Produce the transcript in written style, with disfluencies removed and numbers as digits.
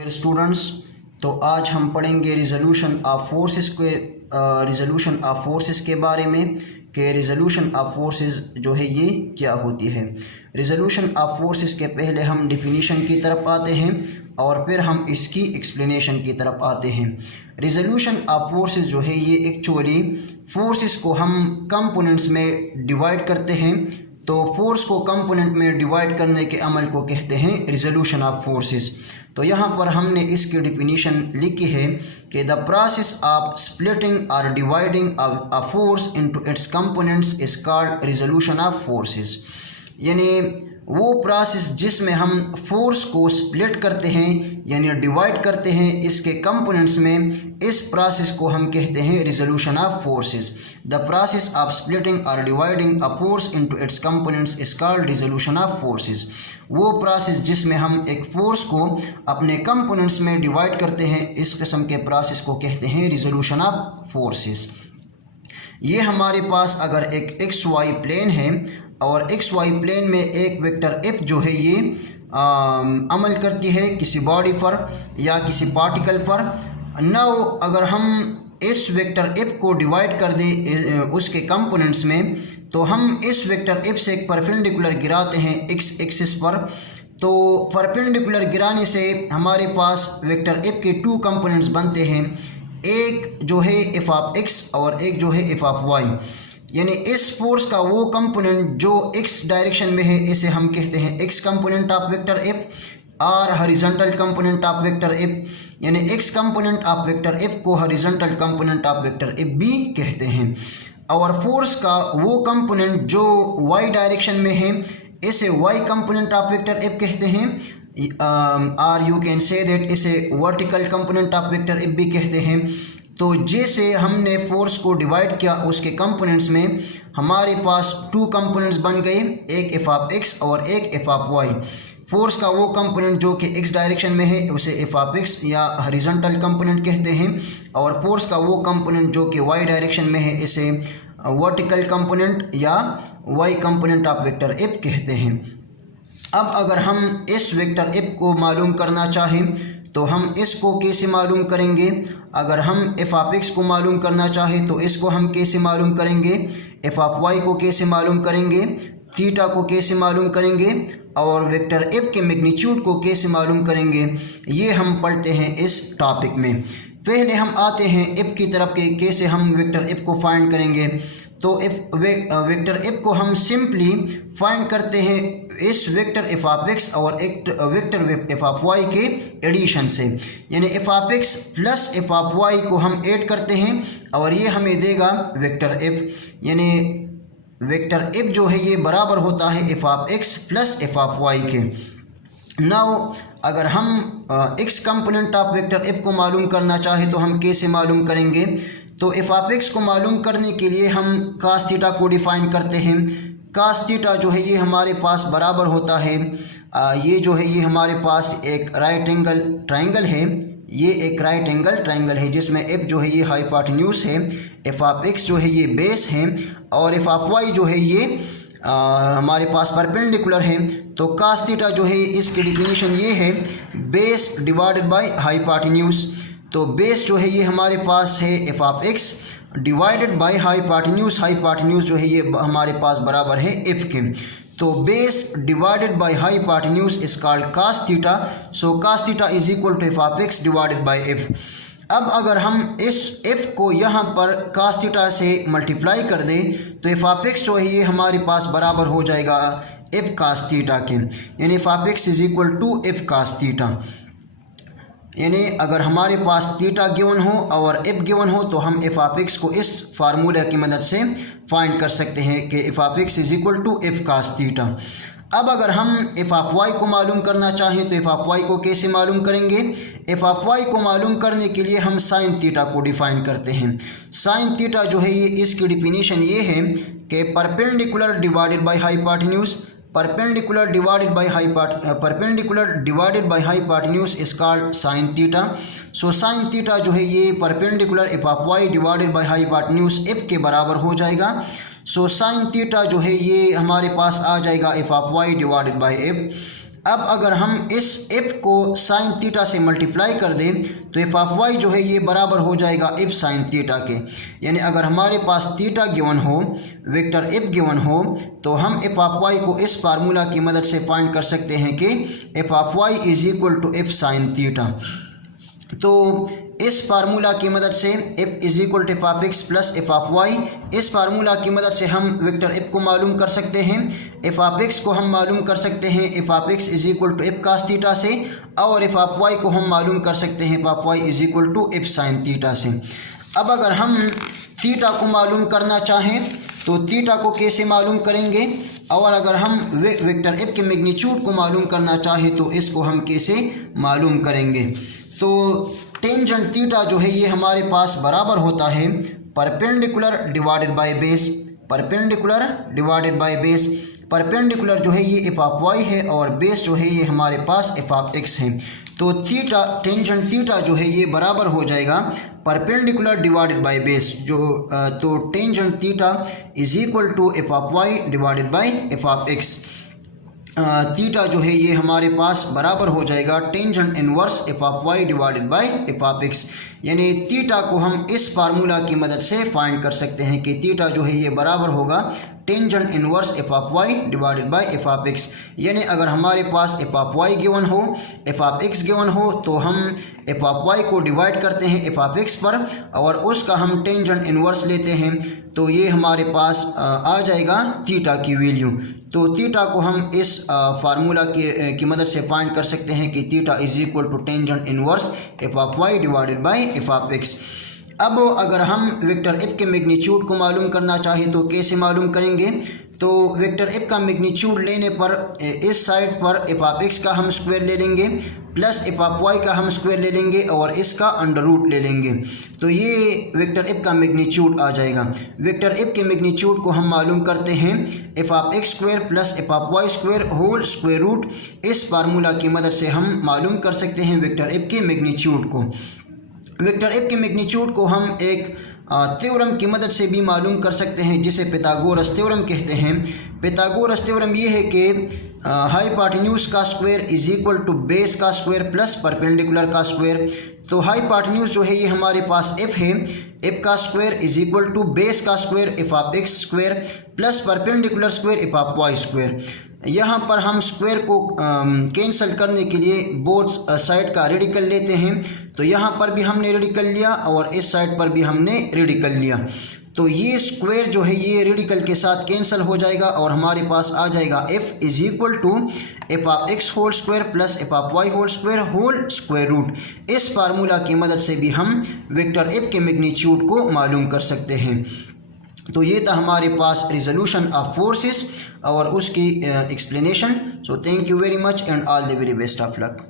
Dear students, तो आज हम पढ़ेंगे रिजोल्यूशन ऑफ फोर्सेस के बारे में कि रिजोल्यूशन ऑफ फोर्सेस जो है ये क्या होती है। रिजोल्यूशन ऑफ फोर्सेस के पहले हम डिफिनीशन की तरफ आते हैं और फिर हम इसकी एक्सप्लेनेशन की तरफ आते हैं। रिजोल्यूशन ऑफ फोर्सेस जो है ये एक्चुअली फोर्सेस को हम कंपोनेंट्स में डिवाइड करते हैं, तो फोर्स को कंपोनेंट में डिवाइड करने के अमल को कहते हैं रिजोल्यूशन ऑफ फोर्सेस। तो यहाँ पर हमने इसकी डिफिनीशन लिखी है कि द प्रोसेस ऑफ स्प्लिटिंग और dividing a force into its components is called resolution of forces. यानी वो प्रोसेस जिसमें हम फोर्स को स्प्लिट करते हैं यानी डिवाइड करते हैं इसके कंपोनेंट्स में, इस प्रोसेस को हम कहते हैं resolution of forces. The process of splitting और dividing a force into its components is called resolution of forces. वो प्रोसेस जिसमें हम एक फोर्स को अपने कंपोनेंट्स में डिवाइड करते हैं, इस किस्म के प्रोसेस को कहते हैं रिजोल्यूशन ऑफ फोर्सेस। ये हमारे पास अगर एक एक्स वाई प्लेन है और एक्स वाई प्लेन में एक वेक्टर एफ जो है ये अमल करती है किसी बॉडी पर या किसी पार्टिकल पर। नाउ अगर हम इस वेक्टर एफ को डिवाइड कर दें उसके कंपोनेंट्स में, तो हम इस वेक्टर एफ से एक परपेंडिकुलर गिराते हैं एक्स एक्सिस पर। तो परपेंडिकुलर गिराने से हमारे पास वेक्टर एफ के टू कंपोनेंट्स बनते हैं, एक जो है एफ ऑफ एक्स और एक जो है एफ ऑफ वाई। यानी इस फोर्स का वो कंपोनेंट जो एक्स डायरेक्शन में है इसे हम कहते हैं X component of vector F और horizontal component of vector F, यानी X component of vector F को horizontal component of vector F भी कहते हैं। और फोर्स का वो कंपोनेंट जो वाई डायरेक्शन में है इसे Y component of vector F कहते हैं, और यू कैन से दैट इसे vertical component of vector F भी कहते हैं। तो जैसे हमने फोर्स को डिवाइड किया उसके कंपोनेंट्स में, हमारे पास टू कंपोनेंट्स बन गए, एक एफ ऑफ एक्स और एक एफ ऑफ वाई। फोर्स का वो कंपोनेंट जो कि एक्स डायरेक्शन में है उसे एफ ऑफ एक्स या हॉरिजॉन्टल कंपोनेंट कहते हैं, और फोर्स का वो कंपोनेंट जो कि वाई डायरेक्शन में है इसे वर्टिकल कंपोनेंट या Y component of vector F कहते हैं। अब अगर हम इस वेक्टर एफ को मालूम करना चाहें तो हम इसको कैसे मालूम करेंगे। अगर हम एफ ऑफ एक्स को मालूम करना चाहें तो इसको हम कैसे मालूम करेंगे, एफ ऑफ वाई को कैसे मालूम करेंगे, थीटा को कैसे मालूम करेंगे और वेक्टर एफ के मैग्नीट्यूड को कैसे मालूम करेंगे, ये हम पढ़ते हैं इस टॉपिक में। पहले हम आते हैं एफ की तरफ के कैसे हम वेक्टर एफ को फाइंड करेंगे। तो वेक्टर एफ को हम सिंपली फाइंड करते हैं इस वेक्टर एफ ऑफ एक्स और एक वेक्टर एफ ऑफ वाई के एडिशन से, यानी F of X plus F of Y को हम ऐड करते हैं और ये हमें देगा वेक्टर एफ। यानी वेक्टर एफ जो है ये बराबर होता है F of X plus F of Y के। नाउ अगर हम X component of vector F को मालूम करना चाहे तो हम कैसे मालूम करेंगे। तो एफ ऑफ एक्स को मालूम करने के लिए हम कास थीटा को डिफाइन करते हैं। कास थीटा जो है ये हमारे पास बराबर होता है, ये जो है ये हमारे पास एक राइट एंगल ट्रायंगल है, ये एक राइट एंगल ट्रायंगल है जिसमें एफ जो है ये हाइपोटेन्यूज है, एफ ऑफ एक्स जो है ये बेस है और एफ ऑफ वाई जो है ये हमारे पास परपेंडिकुलर है। तो कास थीटा जो है इसकी डिफिनीशन ये है बेस डिवाइडेड बाय हाइपोटेन्यूज। तो बेस जो है ये हमारे पास है F of X divided by hypotenuse, hypotenuse जो है ये हमारे पास बराबर है एफ के। तो base divided by hypotenuse is called cos theta. So cos theta is equal to F of X divided by F. अब अगर हम इस एफ को यहाँ पर कास थीटा से मल्टीप्लाई कर दें तो एफ ऑफ एक्स जो है ये हमारे पास बराबर हो जाएगा एफ कास थीटा के, यानी F of X is equal to F cos theta. यानी अगर हमारे पास थीटा गिवन हो और एफ गिवन हो तो हम एफ ऑफ एक्स को इस फार्मूला की मदद से फाइंड कर सकते हैं कि F of X is equal to F cos theta. अब अगर हम एफ ऑफ वाई को मालूम करना चाहें तो एफ ऑफ वाई को कैसे मालूम करेंगे। एफ ऑफ वाई को मालूम करने के लिए हम साइन थीटा को डिफाइन करते हैं। साइन थीटा जो है ये इसकी डिफिनीशन ये है कि perpendicular divided by hypotenuse, perpendicular divided by hypotenuse is called sin theta. So sin theta जो है ये perpendicular f of y divided by hypotenuse f के बराबर हो जाएगा। सो sin theta जो है ये हमारे पास आ जाएगा f of y divided by f। अब अगर हम इस एफ को साइन थीटा से मल्टीप्लाई कर दें तो एफ ऑफ वाई जो है ये बराबर हो जाएगा एफ साइन थीटा के। यानी अगर हमारे पास थीटा गिवन हो, वेक्टर एफ गिवन हो, तो हम एफ ऑफ वाई को इस फार्मूला की मदद से फाइंड कर सकते हैं कि F of Y is equal to F sine theta. तो इस फार्मूला की मदद से f is equal to F of X plus F of Y, इस फार्मूला की मदद से हम वेक्टर f को मालूम कर सकते हैं। एफ ऑफ एक्स को हम मालूम कर सकते हैं F of X is equal to F cos theta से, और एफ ऑफ वाई को हम मालूम कर सकते हैं F of Y is equal to F sine theta से। अब अगर हम थीटा को मालूम करना चाहें तो थीटा को कैसे मालूम करेंगे, और अगर हम वेक्टर f के मैग्नीट्यूड को मालूम करना चाहें तो इसको हम कैसे मालूम करेंगे। तो टेंजेंट थीटा जो है ये हमारे पास बराबर होता है perpendicular divided by base, perpendicular divided by base. Perpendicular जो है ये एफ ऑफ वाई है और बेस जो है ये हमारे पास एफ ऑफ एक्स है। तो थीटा, टेंजेंट थीटा जो है ये बराबर हो जाएगा परपेंडिकुलर डिवाइडेड बाय बेस, जो तो tangent theta is equal to F of Y divided by F of X. Theta जो है ये हमारे पास बराबर हो जाएगा tangent inverse F of Y divided by F of X. यानी थीटा को हम इस फार्मूला की मदद से फाइंड कर सकते हैं कि थीटा जो है ये बराबर होगा tangent inverse F of Y divided by F of X. यानी अगर हमारे पास एफ ऑफ वाई गिवन हो, एफ ऑफ एक्स गिवन हो, तो हम एफ ऑफ वाई को डिवाइड करते हैं एफ ऑफ एक्स पर और उसका हम टेंजेंट इनवर्स लेते हैं, तो ये हमारे पास आ जाएगा थीटा की वैल्यू। तो थीटा को हम इस फार्मूला की मदद से फाइंड कर सकते हैं कि theta is equal to tangent inverse F of Y divided by F of X. अब अगर हम वेक्टर एफ के मैग्नीट्यूड को मालूम करना चाहें तो कैसे मालूम करेंगे। तो वेक्टर एफ का मैग्नीट्यूड लेने पर इस साइड पर एफ ऑफ एक्स का हम स्क्वायर ले लेंगे प्लस एफ ऑफ वाई का हम स्क्वायर ले लेंगे और इसका अंडर रूट ले लेंगे, तो ये वेक्टर एफ का मैग्नीट्यूड आ जाएगा। वेक्टर एफ के मैग्नीट्यूड को हम मालूम करते हैं F of X square plus F of Y square whole square root. इस फार्मूला की मदद से हम मालूम कर सकते हैं वेक्टर एफ के मैग्नीट्यूड को। वेक्टर एफ के मैग्नीट्यूड को हम एक थ्योरम की मदद से भी मालूम कर सकते हैं जिसे पिथागोरस थ्योरम कहते हैं। पिथागोरस थ्योरम ये है कि हाइपोटेन्यूज का square is equal to base का स्क्वायर प्लस परपेंडिकुलर का स्क्वायर। तो हाइपोटेन्यूज जो है ये हमारे पास एफ है, एफ का square is equal to base का square F of X square plus perpendicular square F of Y square. यहाँ पर हम स्क्वायर को कैंसिल करने के लिए बोथ साइड का रेडिकल लेते हैं, तो यहाँ पर भी हमने रेडिकल लिया और इस साइड पर भी हमने रेडिकल लिया, तो ये स्क्वायर जो है ये रेडिकल के साथ कैंसिल हो जाएगा और हमारे पास आ जाएगा F is equal to F of X whole square plus F of Y whole square root. इस फार्मूला की मदद से भी हम वेक्टर एफ के मैग्नीट्यूड को मालूम कर सकते हैं। तो ये था हमारे पास रिजोल्यूशन ऑफ फोर्सेस और उसकी explanation. So thank you very much and all the very best of luck.